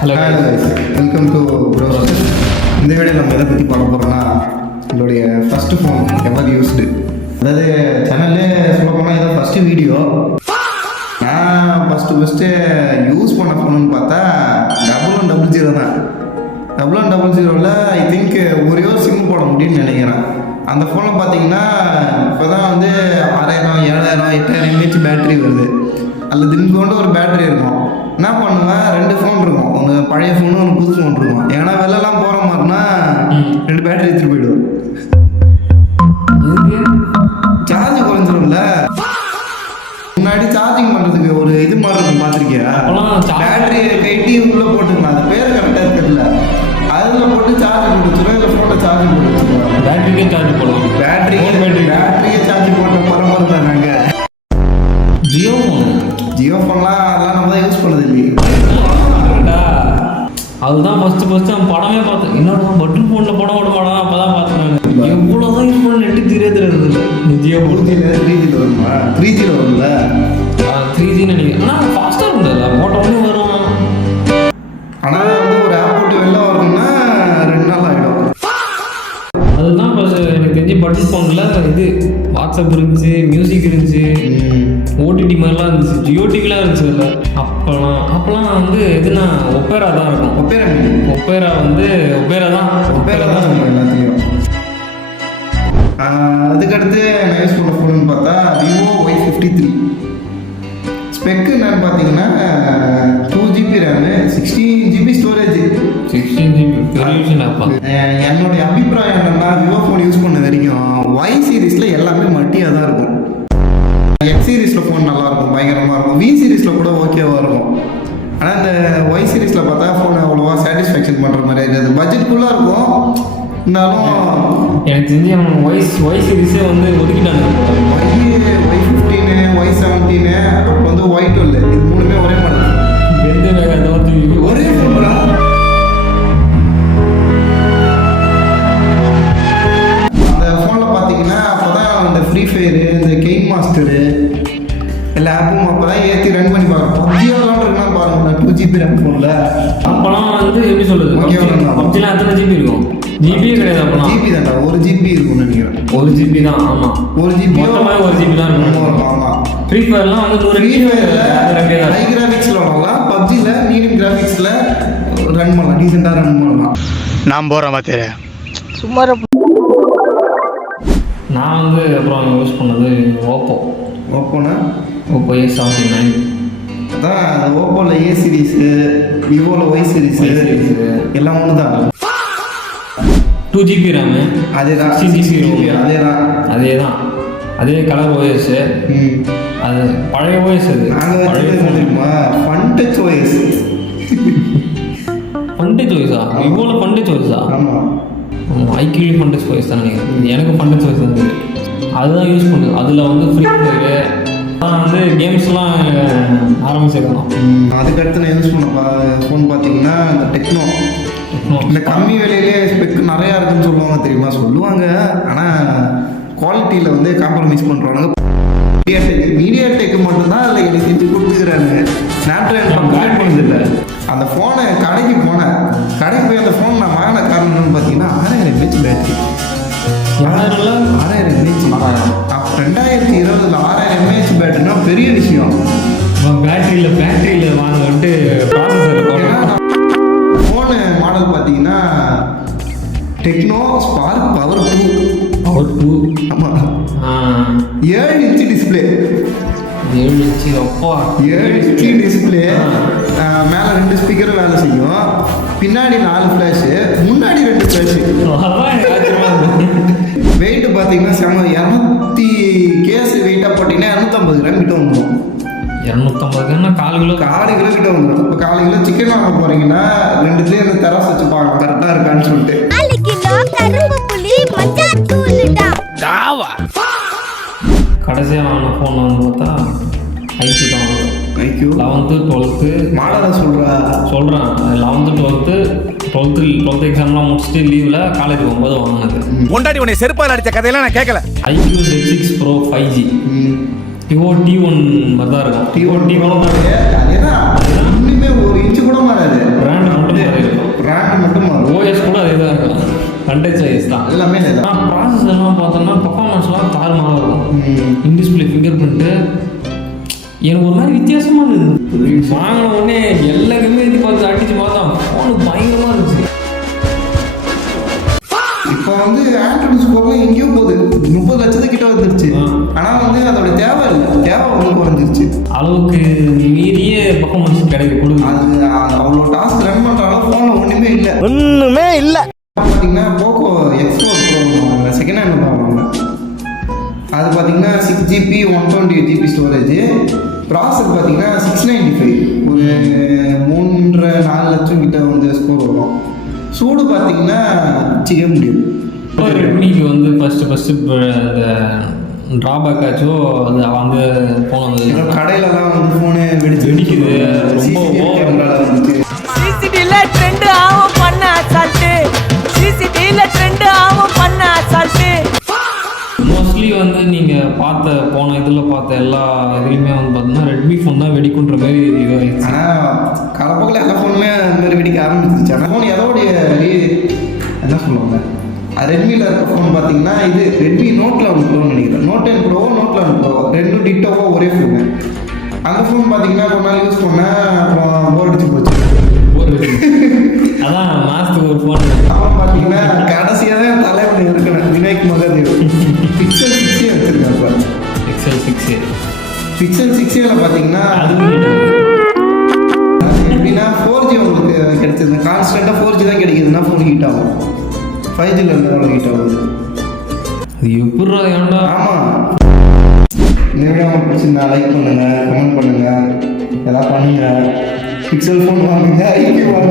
Hello welcome to bro. இந்த வீடியோவில் நம்ம எதை பற்றி பார்க்க போகிறோம்னா என்னுடைய ஃபஸ்ட்டு ஃபோன் எவர் யூஸ்டு. அதாவது சேனல்லே சொல்ல போனால் இதான் ஃபஸ்ட்டு வீடியோ. நான் ஃபஸ்ட்டு யூஸ் பண்ண ஃபோனுன்னு பார்த்தா 1100 தான். 1100 ஐ திங்க் ஒரே ஒரு சிம் போட முடியும்னு நினைக்கிறேன். அந்த ஃபோனில் பார்த்தீங்கன்னா இப்போ தான் வந்து 6000 7000 8000 mAh பேட்டரி வருது. அதில் திடீர்னு கொண்டு ஒரு பேட்டரி இருக்கும். என்ன பண்ணுவேன், 2 ஃபோன் இருக்கும், ஒன்று பழைய ஃபோனு ஒன்று புது ஃபோன் இருக்கும். ஏன்னா வெளிலலாம் போகிற மாதிரினா 2 பேட்டரி எடுத்துகிட்டு போயிடுவோம். சார்ஜ் குறைஞ்சிரும்ல. முன்னாடி சார்ஜிங் பண்ணுறதுக்கு ஒரு இது மாதிரி இருக்கும், பார்த்துருக்கியா? பேட்டரி கைட்டி உள்ளே போட்டுக்கலாம், அது பேர் கரெக்டாக தெரியல. அதில் போட்டு சார்ஜ் போட்டு வச்சுருவோம், இல்லை ஃபோனை சார்ஜ் போட்டு வச்சுருவோம். பேட்டரிக்கே சார்ஜ் போடுவோம். பேட்டரிக்கே சார்ஜ் போட்ட பரம்பரை தான் நாங்கள். ஜியோ ஃபோன்லாம் அதெல்லாம் நம்ம தான் யூஸ் பண்ணது இல்லையே. அதுதான் ஃபஸ்ட்டு அவன் படமே பார்த்தேன். என்னோட பட்டன் ஃபோனில் படம் ஓட மாட்டான். அப்போ தான் பார்த்தேன் எவ்வளோ தான் யூஸ் பண்ண நெட்டு தெரியாது. ஜியோ 3G வருமா? 3G வரும்ல. 3G நினைக்கிறேன். ஆனால் ஃபாஸ்ட்டாக இருந்ததில்ல, போட்ட உடனே வரும். ஆனால் வந்து ஒரு ஆப் போட்டு வெளில வரணும்னா 2 நாள் ஆகிடும். அதுதான் இப்போ எனக்கு தெரிஞ்சு பட்டன் ஃபோனில் இது வாட்ஸ்அப் இருந்துச்சு, மியூசிக் இருந்துச்சு, ஓடிடி மாதிரிலாம் இருந்துச்சு, ஜியோ டிவிலாம் இருந்துச்சு. இல்லை அப்போலாம் வந்து எதுனா ஒப்பேரா தான் இருக்கும். ஒப்பேரா தான் சொல்லுவேன் எல்லாத்தையும். அதுக்கடுத்து நான் யூஸ் பண்ண ஃபோனுன்னு பார்த்தா விவோ Y53. ஸ்பெக்கு என்னன்னு பார்த்தீங்கன்னா 2GB RAM, 16GB storage. 16GB என்னுடைய அபிப்பிராயம் என்னன்னா, விவோ ஃபோன் யூஸ் பண்ண வரைக்கும் Y சீரீஸில் எல்லாமே மட்டியாக தான் இருக்கும். எக்ஸ் சீரீஸில் ஃபோன் நல்லாயிருக்கும், பயங்கரமாக இருக்கும். வி சீரீஸில் கூட ஓகேவாக இருக்கும். ஆனால் இந்த ஒய் சீரீஸில் பார்த்தா ஃபோன் அவ்வளோவா சாட்டிஸ்ஃபேக்ஷன் பண்ணுற மாதிரி இருக்காது. பட்ஜெட்குள்ளே இருக்கும், இருந்தாலும் எனக்கு தெரிஞ்சு அவன் ஒய் சீரீஸே வந்து ஒதுக்கிட்டாங்க. Y15 Y17 அப்புறம் வந்து Y12, இது 3மே ஒரே மாடல். எந்த வேகாத ஒரே ஃபோன். அந்த ஃபோனில் பார்த்தீங்கன்னா அப்போ தான் இந்த ஃப்ரீ ஃபயரு, இந்த கெயின் மாஸ்டரு எல்லா ஆப்பும் அப்போ தான் ஏற்றி ரன் பண்ணி பார்க்குறோம். பப்ஜியெல்லாம் இருக்குன்னா பாருங்க, 2GB ரேம் ஃபோனில். அப்போலாம் வந்து எப்படி சொல்கிறது, பப்ஜிலாம் எத்தனை ஜிபி இருக்கும்? ஜிபியே கிடையாது. அப்போலாம் ஜிபி தான்டா, 1GB இருக்கும்னு நினைக்கிறேன். 1GB தான். ஆமாம், 1GB மொத்தமாக 1GB தான் இருக்கும். ஆமாம். ஃப்ரீ ஃபயர்லாம் வந்து 100 ஹை கிராஃபிக்ஸில் வரலாம், பப்ஜியில் மீடியம் கிராஃபிக்ஸில் ரன் பண்ணலாம், டீசெண்டாக ரன் பண்ணலாம். நான் போகிறேன் பார்த்து சும்மா. நான் வந்து அப்புறம் யூஸ் பண்ணது ஓப்போனா ஓப்போ A79. அதான் அந்த ஓப்போவில் ஏ சீரீஸு, விவோவில் ஒய் சீரீஸு எல்லாம் ஒன்று தான். 2GB ரேமு, அதே தான். 16GB அதே தான். அதே கலர் OS. அது பழைய OS. அது நாங்கள் வச்சுருக்கோம் தெரியுமா, ஃபன்டச் OS. ஃபன்டச் OS-ஆ? விவோவில் ஃபன்டச் OS-ஆ? ஆமாம். ஐக்கியூலி ஃபன்டச் OS தான் நினைக்கிறேன். எனக்கு ஃபன்டச் OS வந்து அதுதான் யூஸ் பண்ணுது. அதில் வந்து ஃப்ரீ ஃபயரு வந்து கேம்ஸ்லாம் ஆரம்பிச்சிருக்கணும். அதுக்கடுத்து நான் யூஸ் பண்ண ஃபோன் பார்த்தீங்கன்னா இந்த டெக்னோ. இந்த கம்மி விலையிலே ஸ்பெக் நிறையா இருக்குன்னு சொல்லுவாங்க. ஆனால் குவாலிட்டியில் வந்து காம்ப்ரமைஸ் பண்ணுறாங்க. மீடியாடெக் மட்டும்தான் அதில் எனக்கு செஞ்சு கொடுத்துக்கிறாங்க. ஸ்னாப்ட்ராகன் கைட் பண்ணதில்லை. அந்த ஃபோனை கடைக்கு போய் அந்த ஃபோன் நான் வாங்கின காரணம் என்னன்னு பார்த்தீங்கன்னா 6000 mAh பேட்டரி. 6000 mAh. அப்போ 2020 6000 mAh பேட்டரினா பெரிய விஷயம். பேட்டரியில் வாங்கிட்டு ப்ராசஸர். ஃபோனு மாடல் பார்த்தீங்கன்னா டெக்னோ ஸ்பார்க் பவர் 2. ஆமாம். 7 இன்ச்சு டிஸ்பிளே. 7 இன்ச்சு அப்பா. 7 இன்ச்சு டிஸ்பிளே. மேலே 2 ஸ்பீக்கரும் வேலை செய்யும். பின்னாடி 4 ஃப்ளாஷு, முன்னாடி 2 ஃப்ளாஷு. வெயிட்டு பார்த்தீங்கன்னா 200 கேஸ் வெயிட்டாக போட்டிங்கன்னா 250 கிராம் கிட்ட வந்துடும். 250 4 கிலோ கிட்ட வந்துடும். இப்போ 4 கிலோ சிக்கன் வாங்க போகிறீங்கன்னா 2த்துலேயும் இந்த தராசு வச்சுப்பாங்க, கரெக்டாக இருக்கான்னு சொல்லிட்டு. கடைசியாக வாங்கின ஃபோன் வந்து பார்த்தா ஐக்யூ தான். ஐக்யூ 11th 12th மாடலை சொல்கிறேன். 11th 12th எக்ஸாம்லாம் முடிச்சுட்டு லீவில் காலேஜ் போகும்போது வாங்கினது. முன்னாடி உன்னை செருப்பால் அடித்த கதையெல்லாம் நான் கேட்கல. IQ Z6 Pro 5G. DO T1 மாதிரி தான் இருக்கும். T1 அதே தான். இன்னுமே 1 இன்ச்சு கூட மாறாது. பிராண்ட் இன்டிஸ்பிளே ஃபிங்கர் பிரிண்ட்டு எனக்கு ஒரு மாதிரி வித்தியாசமாக இருந்தது. வாங்கின உடனே எல்லாருக்குமே இது பார்த்து அடிச்சு பார்த்தா ஃபோனு பயங்கரமாக இருந்துச்சு. இப்போ வந்து ஆண்ட்ராய்டு ஸ்கோர்லாம் எங்கேயோ போகுது, 30 லட்சத்துக்கிட்ட வந்துருச்சு. ஆனால் வந்து அதோட தேவை இல்லை, தேவை வந்து குறைஞ்சிருச்சு. அளவுக்கு மீறிய பர்ஃபார்மன்ஸ் கிடைக்க அது அவ்வளோ டாஸ்க் ரன் பண்ணுற அளவு ஃபோனில் ஒண்ணுமே இல்லை. பார்த்தீங்கன்னா Poco expo bro second hand தான் வாங்கினேன். அது பார்த்தீங்கன்னா 6GB 128GB ஸ்டோரேஜ். ப்ராசர் பார்த்தீங்கன்னா 695, ஒரு 3.5-4 லட்சம் கிட்ட வந்து ஸ்கோர் வரும். சூடு பார்த்தீங்கன்னா செய்ய முடியும். ரெட்மிக்கு வந்து ஃபஸ்ட்டு இந்த ட்ராபேக் ஆச்சோ அது வந்து ஃபோன் வந்து கடையிலலாம் வந்து ஃபோனு வெடிக்குது, ரொம்ப கேமராவில் வந்துச்சு. சிசிடிவில ட்ரெண்ட் ஆகும் பண்ண அசால்ட்டு, சிசிடிவில ட்ரெண்ட் ஆகும் பண்ண அசால்ட்டு. மோஸ்ட்லி வந்து நீங்கள் போன இதில் பார்த்த எல்லா இதுலையுமே வந்து பார்த்தீங்கன்னா ரெட்மி ஃபோன் தான் வெடிக்குன்ற மாதிரி இதாகிடுச்சு. ஆனால் காலப்போக்கில் எல்லா ஃபோனுமே அந்த மாதிரி வெடிக்க ஆரம்பிச்சிருச்சு. ஆனால் ஃபோன் எதோடைய என்ன சொல்லுவாங்க, ரெட்மியில் இருக்க ஃபோன் பார்த்தீங்கன்னா இது ரெட்மி நோட்டில் ஒன்று நினைக்கிறேன். நோட் 10 ப்ரோவோ நோட்டில் 11 ப்ரோவோ ரெண்டும் டிட்டோவோ ஒரே ஃபோனு. அந்த ஃபோன் பார்த்தீங்கன்னா கொஞ்ச நாள் யூஸ் பண்ணேன், அப்புறம் போர் அடிச்சு போச்சு. அதான் மாதத்துக்கு ஒரு ஃபோன். அப்புறம் பார்த்தீங்கன்னா கடைசியாக தான் தலைவன் இருக்கிறேன், விவேக் மகாதேவ். பிக்சல் 6 வச்சுருக்கேன். இப்போ Pixel 6a பிக்சல் 6a பார்த்தீங்கன்னா அதுவும் எப்படின்னா 4G உங்களுக்கு கிடைச்சது, கான்ஸ்டண்ட்டாக 4G தான் கிடைக்குதுன்னா ஃபோன் ஹீட் ஆகும். 5Gல இருந்து எவ்வளோ ஹீட் ஆகுது. அது எப்படா ஏன்டா. ஆமாம், இந்த வீடியோ உங்களுக்கு பிடிச்சிருந்தா லைக் பண்ணுங்கள், கமெண்ட் பண்ணுங்கள், எல்லாம் பண்ணுங்கள். பிக்சல் ஃபோன் வாங்குங்க, ஐபி வாங்குங்க.